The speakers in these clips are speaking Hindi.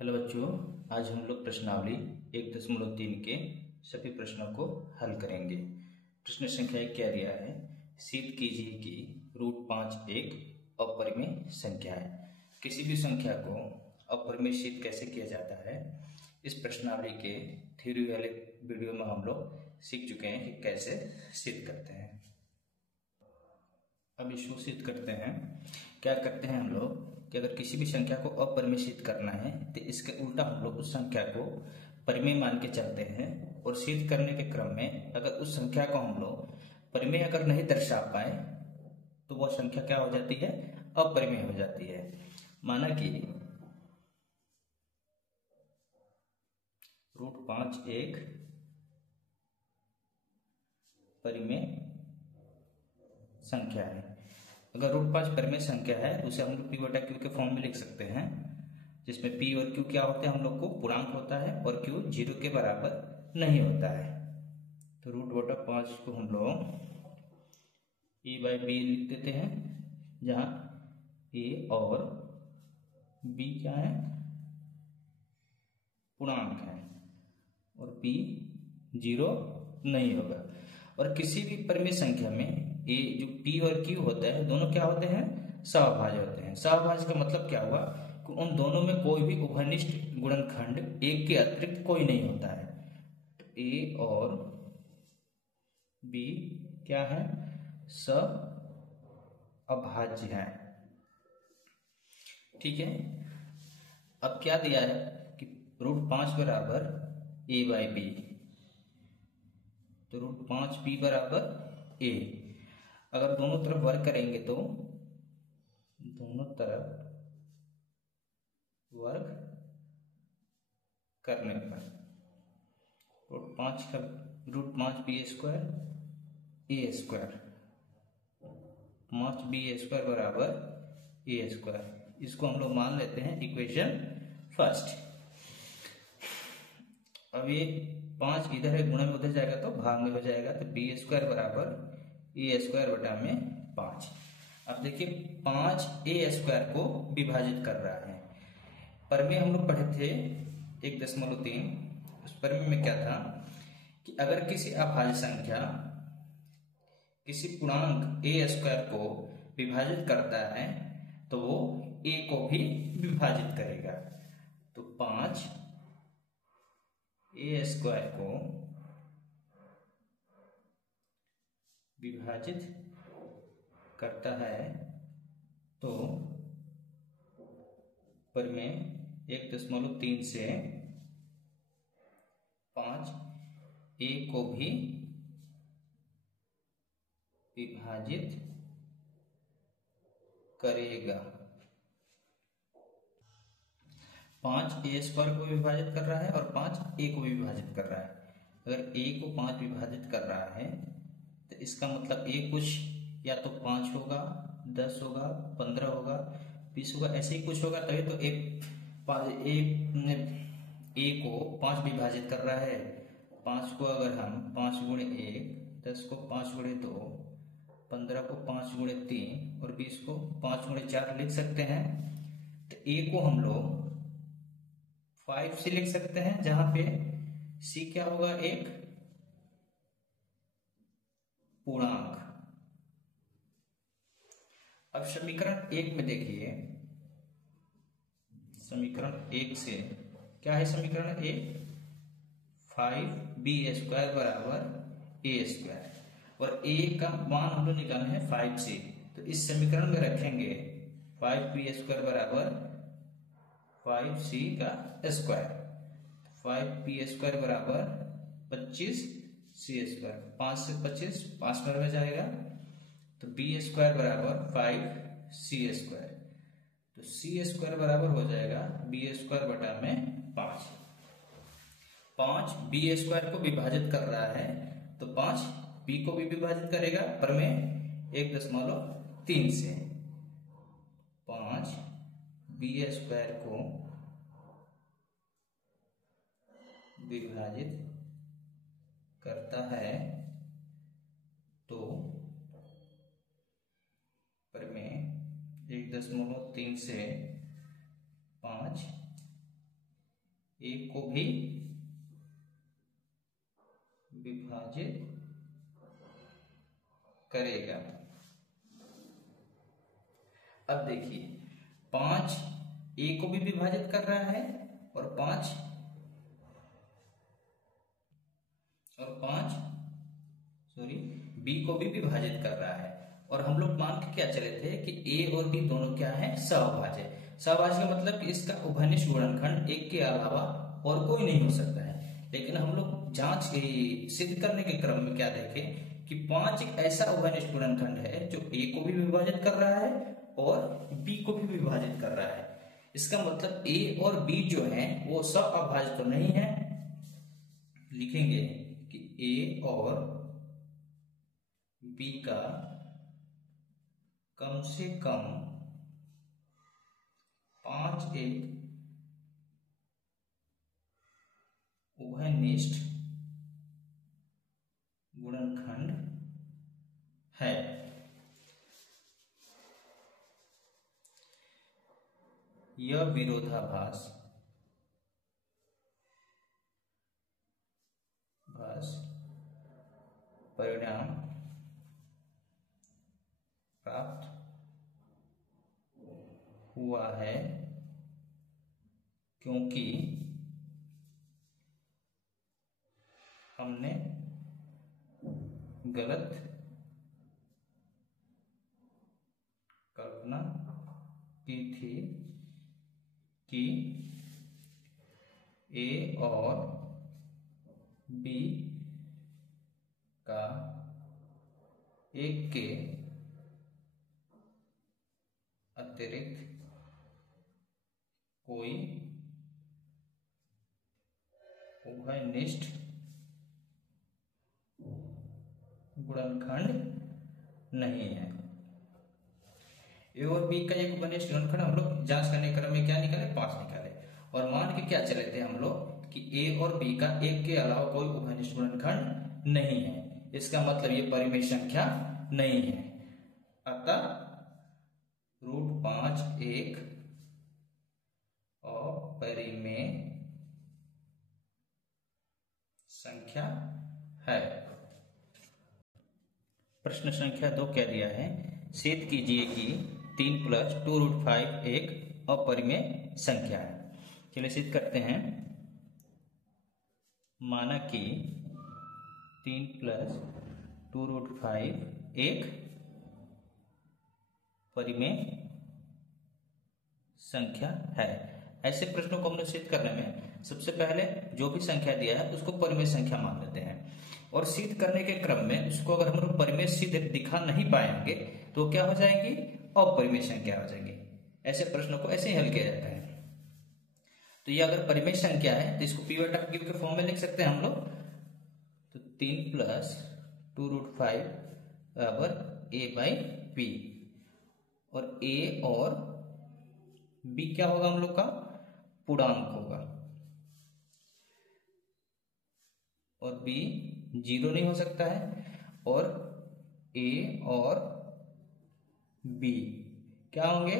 हेलो बच्चों, आज हम लोग प्रश्नावली 1.3 के सभी प्रश्नों को हल करेंगे। प्रश्न संख्या 1 क्या दिया है? सिद्ध कीजिए कि √5 एक अपरिमेय संख्या है। किसी भी संख्या को अपरिमेय सिद्ध कैसे किया जाता है, इस प्रश्नावली के थ्योरी वाले वीडियो में हम लोग सीख चुके हैं कि कैसे सिद्ध करते हैं। अब इसको सिद्ध करते हैं। क्या करते हैं हम लोग कि अगर किसी भी संख्या को अपरिमेय सिद्ध करना है तो इसके उल्टा हम लोग उस संख्या को परिमेय मान के चलते हैं, और सिद्ध करने के क्रम में अगर उस संख्या को हम लोग परिमेय अगर नहीं दर्शा पाए तो वह संख्या क्या हो जाती है? अपरिमेय हो जाती है। माना कि √5 एक परिमेय संख्या है। अगर √5 परिमेय संख्या है तो उसे हम लोग p/q के फॉर्म में लिख सकते हैं, जिसमें p और q क्या होते हैं? हम लोग को पूर्णांक होता है और q 0 के बराबर नहीं होता है। तो √5 को हम लोग a/b लिख देते हैं, जहां a और b क्या है? पूर्णांक है और p 0 नहीं होगा। और किसी भी परिमेय संख्या में ए जो p और q होता है दोनों क्या होते हैं? सहभाज्य होते हैं। सहभाज्य का मतलब क्या हुआ कि उन दोनों में कोई भी उभयनिष्ठ गुणनखंड एक के अतिरिक्त कोई नहीं होता है। तो a और b क्या है? सहअभाज्य है। ठीक है। अब क्या दिया है कि √5 बराबर a/b, तो √5 बराबर a। अगर दोनों तरफ वर्ग करेंगे तो दोनों तरफ वर्ग करने पर √5 का √5b² a², 5b² बराबर a²। इसको हम लोग मान लेते हैं इक्वेशन फर्स्ट। अब ये 5 इधर है, गुणा में उधर जाएगा तो भाग में हो जाएगा, तो b² बराबर a² बटा में 5। अब देखिए 5 a² को विभाजित कर रहा है। परिमेय हम लोग पढ़े थे 1.3। उस परिमेय में क्या था कि अगर किसी अभाज्य संख्या किसी पूर्णांक a² को विभाजित करता है तो वो a को भी विभाजित करेगा। तो 5 a² को विभाजित करता है तो परिमेय 1.3 से 5 a को भी विभाजित करेगा। 5 a² को विभाजित कर रहा है और 5 a को विभाजित कर रहा है। अगर a को 5 विभाजित कर रहा है तो इसका मतलब a कुछ या तो 5 होगा, 10 होगा, 15 होगा, 20 होगा, ऐसे ही कुछ होगा, तभी तो a को 5 विभाजित कर रहा है। 5 को अगर हम 5 × 1, 10 को 5 × 2, 15 को 5 × 3 और 20 को 5 × 4 लिख सकते हैं। तो a को हम लोग 5 से लिख सकते हैं, जहां पे c क्या होगा? एक पूर्णांक। अब समीकरण 1 में देखिए, समीकरण 1 से क्या है? समीकरण 1 5b² बराबर a² और a का मान हम लोग निकालना है 5 से, तो इस समीकरण में रखेंगे 5b² बराबर 5c का स्क्वायर, 5b² बराबर 25c²। 5 से 25 5 बार में जाएगा, तो b² बराबर 5c²। तो c² बराबर हो जाएगा b² बटा में 5। 5 b² को विभाजित कर रहा है तो 5 b को भी विभाजित करेगा, परिमेय 1.3 से। 5 b² को विभाजित करता है तो परिमेय 1.3 से 5 ए को भी विभाजित करेगा। अब देखिए 5 ए को भी विभाजित कर रहा है और 5 बी को भी विभाजित कर रहा है। और हम लोग मान के क्या चले थे कि ए और बी दोनों क्या है, सहभाज्य। सहभाज्य का मतलब कि इसका उभयनिष्ठ गुणनखंड एक के अलावा और कोई नहीं हो सकता है। लेकिन हम लोग जांच सिद्ध करने के क्रम में क्या देखे कि 5 एक ऐसा उभयनिष्ठ गुणनखंड है जो ए को भी विभाजित कर रहा है और बी को भी विभाजित कर रहा है। इसका मतलब ए और बी जो है वो सहअभाज्य तो नहीं है। लिखेंगे कि ए और बी का कम से कम 5 एक उभयनिष्ठ गुणनखंड है। यह विरोधाभास परिणाम प्राप्त हुआ है क्योंकि हमने गलत कल्पना की थी कि ए और बी का एक के अतिरिक्त कोई उभयनिष्ठ गुणनखंड नहीं है। ए और बी का एक उभयनिष्ठ गुणनखंड हम लोग जांच करने क्रम में क्या निकाले, 5 निकाले। और मान के क्या चले थे हम लोग कि ए और बी का एक के अलावा कोई उभयनिष्ठ गुणनखंड नहीं है। इसका मतलब ये परिमेय संख्या नहीं है। अतः √5 एक अपरिमेय संख्या है। प्रश्न संख्या 2 क्या दिया है, सिद्ध कीजिए कि 3 + 2√5 एक अपरिमेय संख्या है। चलिए सिद्ध करते हैं। माना कि 3 + 2√5 एक परिमेय संख्या है। ऐसे प्रश्नों को हमने सिद्ध करने में सबसे पहले जो भी संख्या दिया है उसको परिमेय संख्या मान लेते हैं और सिद्ध करने के क्रम में उसको अगर हम लोग परिमेय सिद्ध दिखा नहीं पाएंगे तो क्या हो जाएंगी, अपरिमेय संख्या हो जाएंगी। ऐसे प्रश्नों को ऐसे ही हल किया जाता है। तो ये अगर परिमेय संख्या है तो इसको p/q के फॉर्म में लिख सकते हैं हम लोग। तो 3 + 2√5 बराबर a/b और a और b क्या होगा हम लोग का, पूर्णांक होगा और b 0 नहीं हो सकता है और a और b क्या होंगे,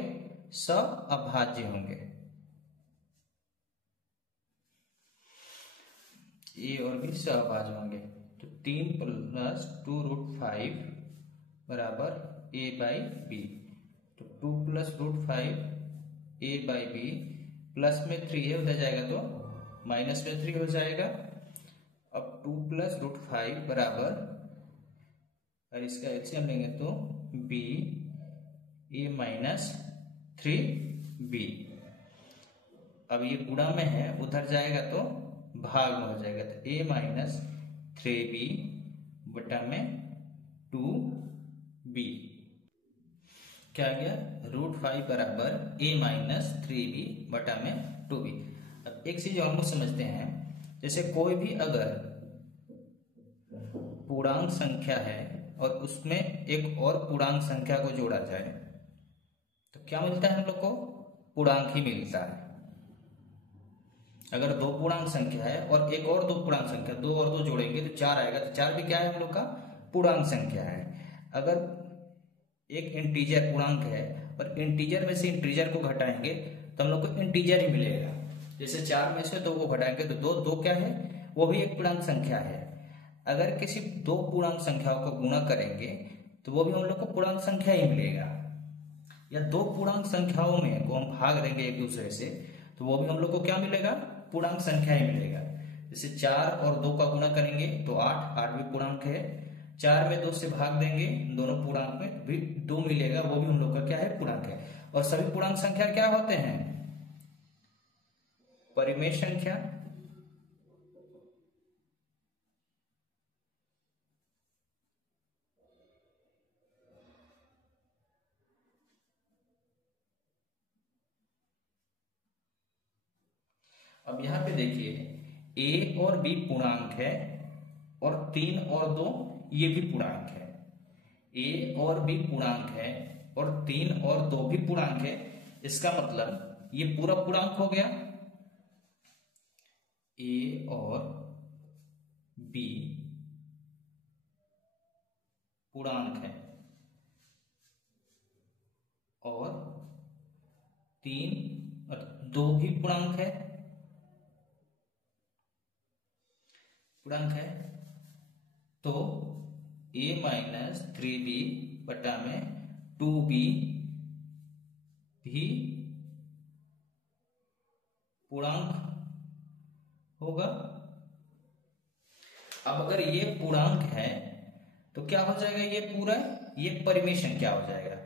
सहअभाज्य होंगे। a और b सहअभाज्य होंगे। तो 3 + 2√5 बराबर a/b। तो 2 + √5 a/b प्लस में 3 है, उधर जाएगा तो माइनस में 3 हो जाएगा। अब 2 + √5 बराबर, और इसका एलसीएम लेंगे तो b a - 3b। अब ये गुणा में है, उधर जाएगा तो भाग में हो जाएगा। तो a - 3b बटा में 2b क्या गया, √5 बराबर a - 3b बटा में 2b। अब एक चीज और समझते हैं, जैसे कोई भी अगर पूर्णांक संख्या है और उसमें एक और पूर्णांक संख्या को जोड़ा जाए तो क्या मिलता है हम लोग को, पूर्णांक ही मिलता है। अगर 2 पूर्णांक संख्या है और एक और 2 पूर्णांक संख्या, 2 और 2 जोड़ेंगे तो 4 आएगा। तो 4 भी क्या है हम लोग का, पूर्णांक संख्या है। अगर एक इंटीजर पूर्णांक है और इंटीजर में से इंटीजर को घटाएंगे तो हम लोग को इंटीजर ही मिलेगा। जैसे 4 में से 2 को घटाएंगे तो दो दो क्या है, वो भी एक पूर्णांक संख्या है। अगर किसी दो पूर्णांक संख्याओं को गुणा करेंगे तो वो भी हम लोग को पूर्णांक संख्या ही मिलेगा, या दो पूर्णांक संख्याओं में को हम भाग देंगे एक दूसरे से तो वो भी हम लोग को क्या मिलेगा, पूर्णांक संख्या ही मिलेगा। जैसे 4 और 2 का गुणा करेंगे तो 8, 8 भी पूर्णांक है। 4 में 2 से भाग देंगे दोनों पूर्णांक में भी 2 मिलेगा, वो भी हम लोग का क्या है, पूर्णांक है। और सभी पूर्णांक संख्या क्या होते हैं, परिमेय संख्या। अब यहां पे देखिए a और b पूर्णांक है और 3 और 2 ये भी पूर्णांक है। a और b पूर्णांक है और 3 और 2 भी पूर्णांक है। इसका मतलब ये पूरा पूर्णांक हो गया। a और b पूर्णांक है और 3 और 2 भी पूर्णांक है, तो a माइनस 3b बटा में 2b भी पूर्णांक होगा। अब अगर ये पूर्णांक है तो क्या हो जाएगा, ये पूरा ये परिमेय संख्या हो जाएगा।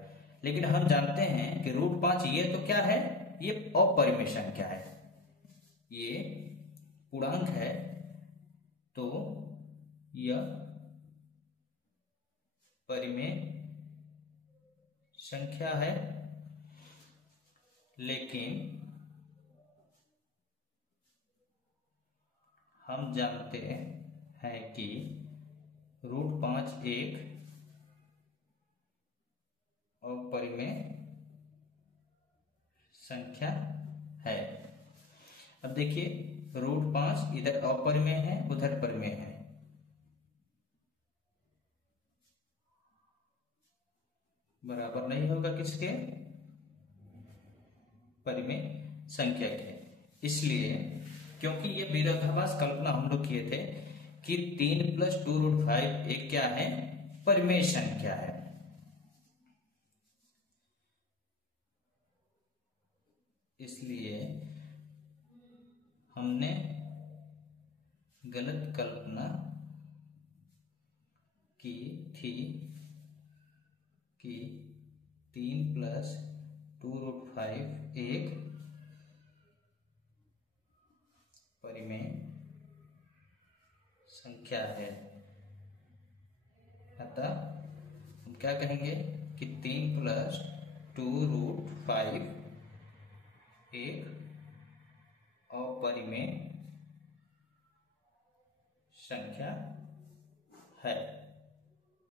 लेकिन हम जानते हैं कि √5 ये तो क्या है, ये अपरिमेय संख्या है। ये पूर्णांक है तो यह परिमेय संख्या है। लेकिन हम जानते हैं कि √5 एक अपरिमेय संख्या है। अब देखिए √5 इधर अपरिमेय है उधर परिमेय है, बराबर नहीं होगा किसके, परिमेय संख्या के। इसलिए क्योंकि ये विरोधाभास कल्पना हम लोग किए थे कि 3 + 2√5 एक क्या है, परिमेय संख्या है। इसलिए हमने गलत कल्पना की थी कि 3 + 2√5 एक परिमेय संख्या है। अतः हम क्या कहेंगे कि 3 + 2√5 एक अपरिमेय संख्या है।